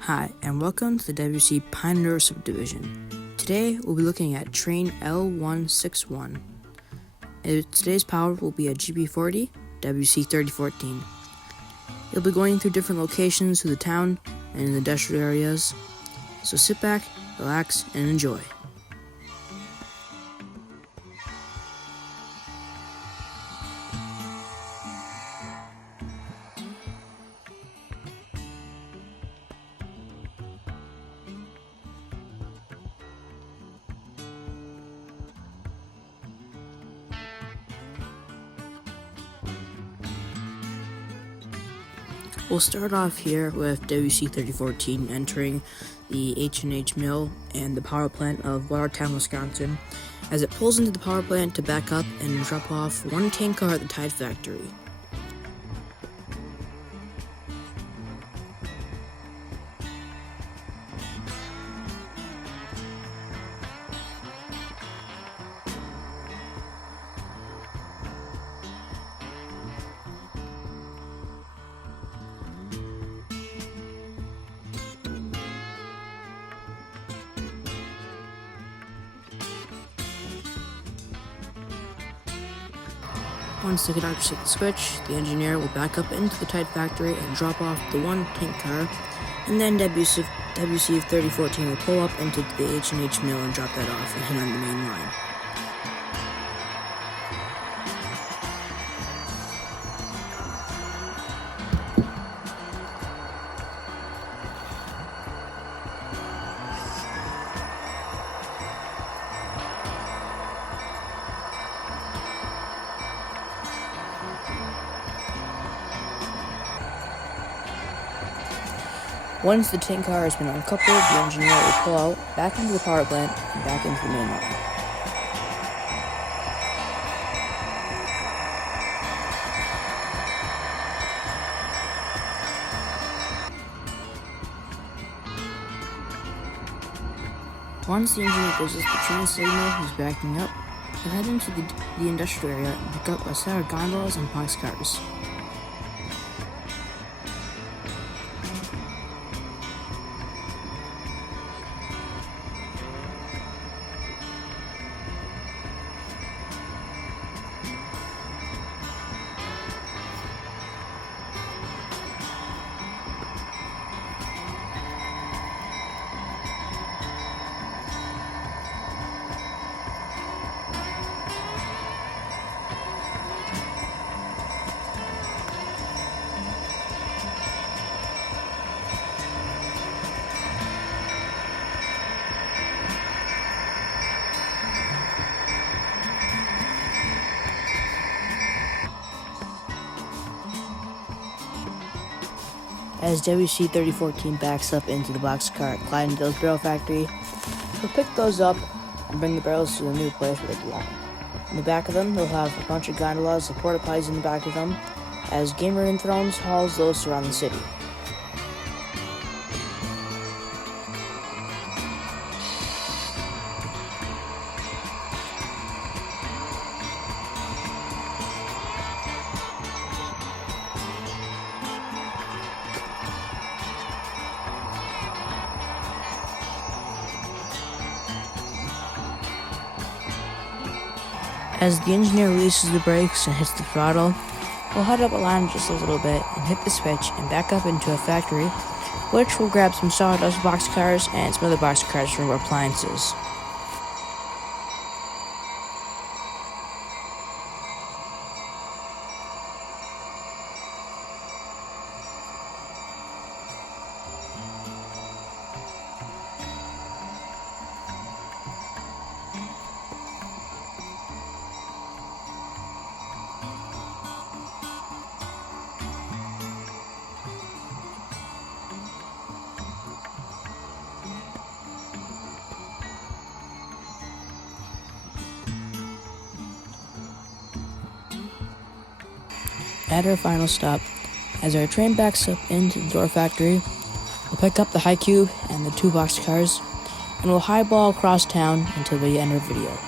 Hi, and welcome to the WC Pioneer Subdivision. Today, we'll be looking at train L161. Today's power will be a GB40 WC 3014. You'll be going through different locations through the town and in industrial areas, so sit back, relax, and enjoy. We'll start off here with WC 3014 entering the H&H mill and the power plant of Watertown, Wisconsin, as it pulls into the power plant to back up and drop off one tank car at the tide factory. Once the conductors hit the switch, the engineer will back up into the tide factory and drop off the one tank car, and then WC 3014 will pull up into the H&H mill and drop that off and hit on the main line. Once the tank car has been uncoupled, the engineer will pull out back into the power plant and back into the main line. Once the engineer gives us the train signal he's backing up, we'll head into the industrial area and pick up a set of gondolas and boxcars. As WC 3014 backs up into the boxcar at Clydesdale's barrel factory, we'll pick those up and bring the barrels to the new place where they belong. In the back of them, they'll have a bunch of gondolas and porta potties in the back of them, as Gamer and Thrones hauls those surround the city. As the engineer releases the brakes and hits the throttle, we'll head up a line just a little bit and hit the switch and back up into a factory, which will grab some sawdust boxcars and some other boxcars from appliances. At our final stop, as our train backs up into the door factory, we'll pick up the high cube and the two boxcars, and we'll highball across town until we end our video.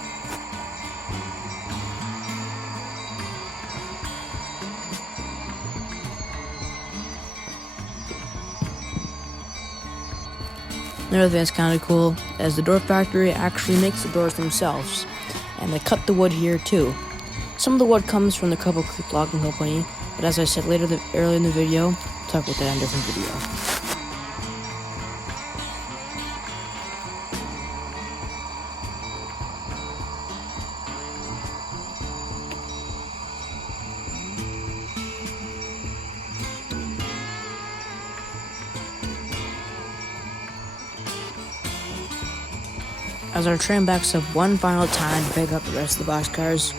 Another thing that's kind of cool is the door factory actually makes the doors themselves, and they cut the wood here too. Some of the wood comes from the Cripple Creek Logging Company, but as I said earlier in the video, I'll talk about that in a different video. As our train backs up one final time to pick up the rest of the boxcars,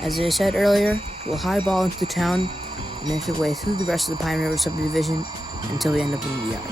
as I said earlier, we'll highball into the town and make our way through the rest of the Pine River subdivision until we end up in the yard.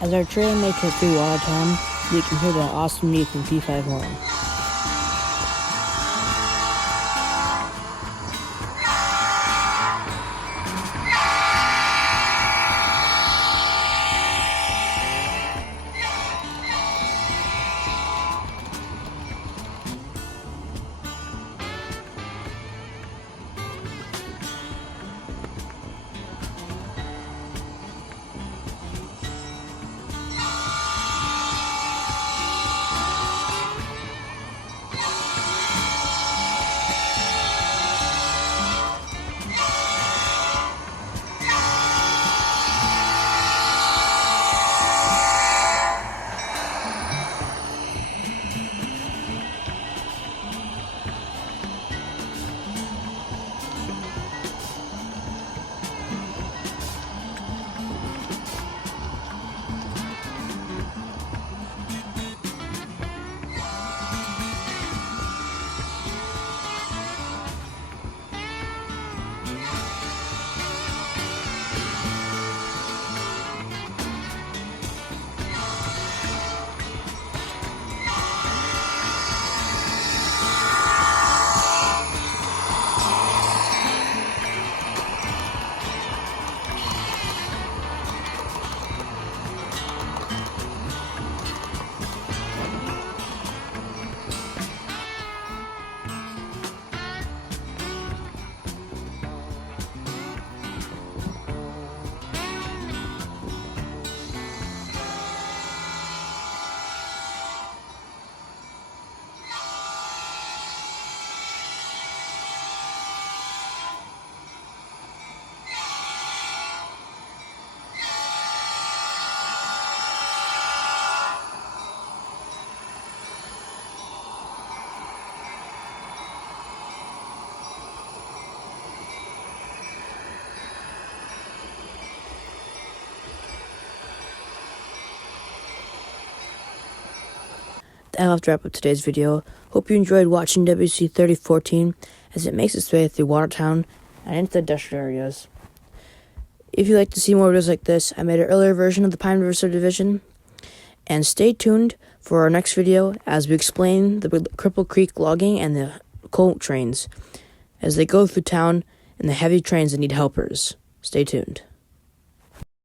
As our train makes it through Watertown, we can hear the awesome Nathan P5 horn. That'll have to wrap up today's video. Hope you enjoyed watching WC 3014 as it makes its way through Watertown and into the industrial areas. If you'd like to see more videos like this, I made an earlier version of the Pine River subdivision. And stay tuned for our next video as we explain the Cripple Creek logging and the coal trains as they go through town and the heavy trains that need helpers. Stay tuned.